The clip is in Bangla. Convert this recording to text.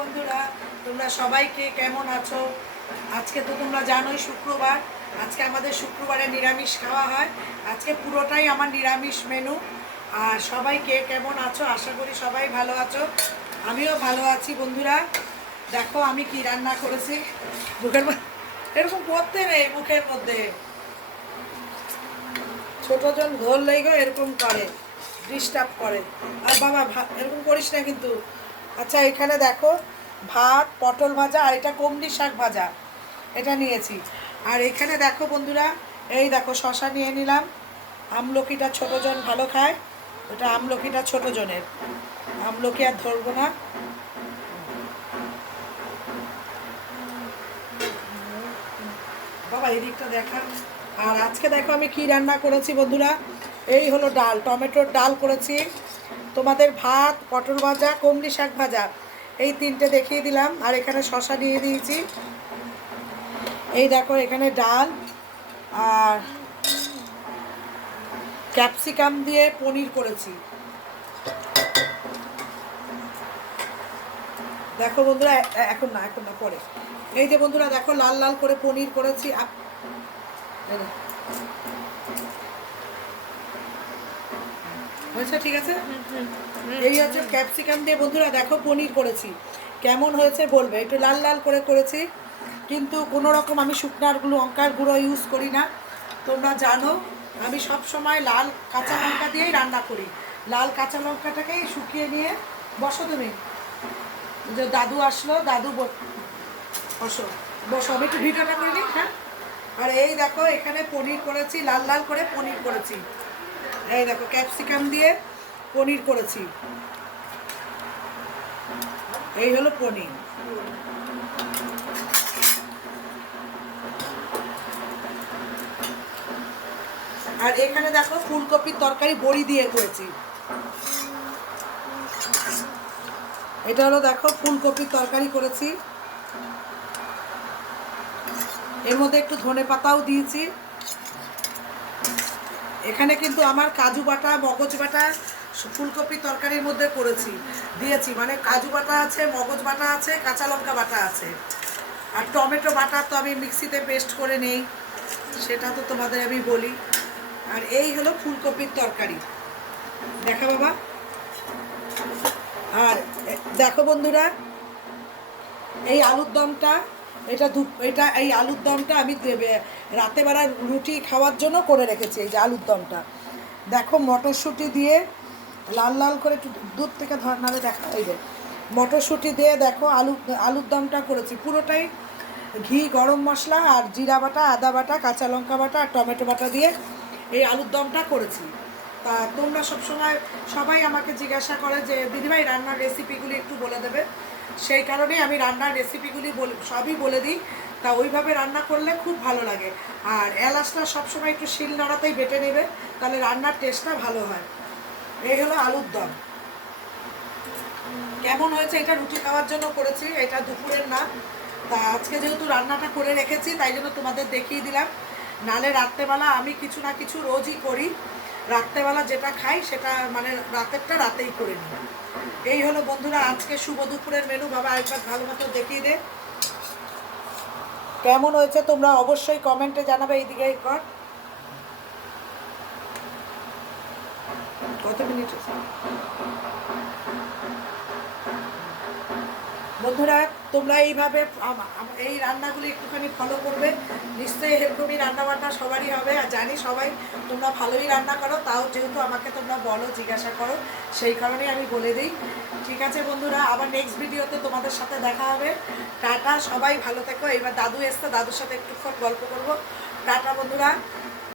বন্ধুরা, তোমরা সবাইকে কেমন আছো? আজকে তো তোমরা জানোই শুক্রবার। আজকে আমাদের শুক্রবারে নিরামিষ খাওয়া হয়। আজকে পুরোটাই আমার নিরামিষ মেনু। আর সবাইকে কেমন আছো? আশা করি সবাই ভালো আছো। আমিও ভালো আছি বন্ধুরা। দেখো আমি কি রান্না করেছি। মুখের মধ্যে এরকম করতে নেই, মুখের মধ্যে ছোটজন ঘোল লেগে এরকম করে, ডিস্টার্ব করে। আর বাবা এরকম করিস না কিন্তু। আচ্ছা, এখানে দেখো ভাত, পটল ভাজা, আর এটা কমলি শাক ভাজা, এটা নিয়েছি। আর এখানে দেখো বন্ধুরা, এই দেখো শশা নিয়ে নিলাম। আমলকিটা ছোটজন ভালো খায়, ওটা আমলকিটা ছোটজনের। আমলকি আর ধরবো না। বাবা এদিকটা দেখা। আর আজকে দেখো আমি কি রান্না করেছি বন্ধুরা। এই হলো ডাল, টমেটোর ডাল করেছি। তোমাদের ভাত, পটল ভাজা, কমলি শাক ভাজা, এই তিনটে দেখিয়ে দিলাম। আর এখানে শশা দিয়ে দিয়েছি। এই দেখো এখানে ডাল আর ক্যাপসিকাম দিয়ে পনির করেছি। দেখো বন্ধুরা, এখন না পরে। এই যে বন্ধুরা দেখো লাল লাল করে পনির করেছি। হয়েছে, ঠিক আছে। এই হচ্ছে ক্যাপসিকাম দিয়ে বন্ধুরা দেখো পনির করেছি। কেমন হয়েছে বলবে, একটু লাল লাল করে করেছি। কিন্তু কোনো রকম আমি শুকনার লঙ্কার গুঁড়ো ইউজ করি না। তোমরা জানো আমি সব সময় লাল কাঁচা লঙ্কা দিয়েই রান্না করি। লাল কাঁচা লঙ্কাটাকেই শুকিয়ে নিয়ে বসো তুমি। যে দাদু আসলো, দাদু বসো বসো, আমি একটু ভিডিওটা করে নিই। হ্যাঁ, আর এই দেখো এখানে পনির করেছি, লাল লাল করে পনির করেছি। এই দেখো ক্যাপসিকাম দিয়ে পনির করেছি। এই হলো পনির। আর এখানে দেখো ফুলকপির তরকারি বড়ি দিয়ে করেছি। এটা হলো দেখো ফুলকপির তরকারি করেছি। এর মধ্যে একটু ধনে পাতাও দিয়েছি। এখানে কিন্তু আমার কাজু বাটা, মগজ বাটা ফুলকপির তরকারির মধ্যে করেছি, দিয়েছি। মানে কাজু বাটা আছে, মগজ বাটা আছে, কাঁচা লঙ্কা বাটা আছে। আর টমেটো বাটা তো আমি মিক্সিতে পেস্ট করে নেই, সেটা তো তোমাদের আমি বলি। আর এই হলো ফুলকপির তরকারি। দেখা বাবা। আর দেখো বন্ধুরা, এই আলুর দমটা, এটা এই আলুর দমটা আমি রাতেবেলা রুটি খাওয়ার জন্য করে রেখেছি। এই যে আলুর দমটা দেখো মটরশুঁটি দিয়ে লাল লাল করে, একটু দূর থেকে ধর নালে দেখা। এই যে মটরশুঁটি দিয়ে দেখো আলুর দমটা করেছি। পুরোটাই ঘি, গরম মশলা আর জিরা বাটা, আদা বাটা, কাঁচা লঙ্কা বাটা আর টমেটো বাটা দিয়ে এই আলুর দমটা করেছি। তা তোমরা সবাই আমাকে জিজ্ঞাসা করে যে দিদিভাই রান্নার রেসিপিগুলি একটু বলে দেবে। সেই কারণেই আমি রান্নার রেসিপিগুলি সবই বলে দিই। তা ওইভাবে রান্না করলে খুব ভালো লাগে। আর এলাচটা সবসময় একটু শিল নোড়াতেই বেটে নেবে, তাহলে রান্নার টেস্টটা ভালো হয়। এই হলো আলুর দম। কেমন হয়েছে? এটা রুটি খাওয়ার জন্য করেছি, এটা দুপুরের না। তা আজকে যেহেতু রান্নাটা করে রেখেছি তাই জন্য তোমাদের দেখিয়ে দিলাম। নালে রাত্রেবেলা আমি কিছু না কিছু রোজই করি। রাত্রেবেলা যেটা খাই সেটা মানে রাতেরটা রাতেই করে নিই। এই হলো বন্ধুরা আজকে শুভ দুপুরের মেনু। বাবা আরেকবার ভালো মতো দেখিয়ে দে কেমন হয়েছে। তোমরা অবশ্যই কমেন্টে জানাবে। এইদিকে কর, কত মিনিট বন্ধুরা। তোমরা এইভাবে এই রান্নাগুলি একটুখানি ফলো করবে। নিশ্চয়ই এরকমই রান্নাবান্না সবারই হবে। আর জানি সবাই তোমরা ভালোই রান্না করো, তাও যেহেতু আমাকে তোমরা বলো, জিজ্ঞাসা করো, সেই কারণেই আমি বলে দিই। ঠিক আছে বন্ধুরা, আবার নেক্সট ভিডিওতে তোমাদের সাথে দেখা হবে। টাটা, সবাই ভালো থেকো। এবার দাদু এসছে, দাদুর সাথে একটুক্ষণ গল্প করবো। টাটা বন্ধুরা।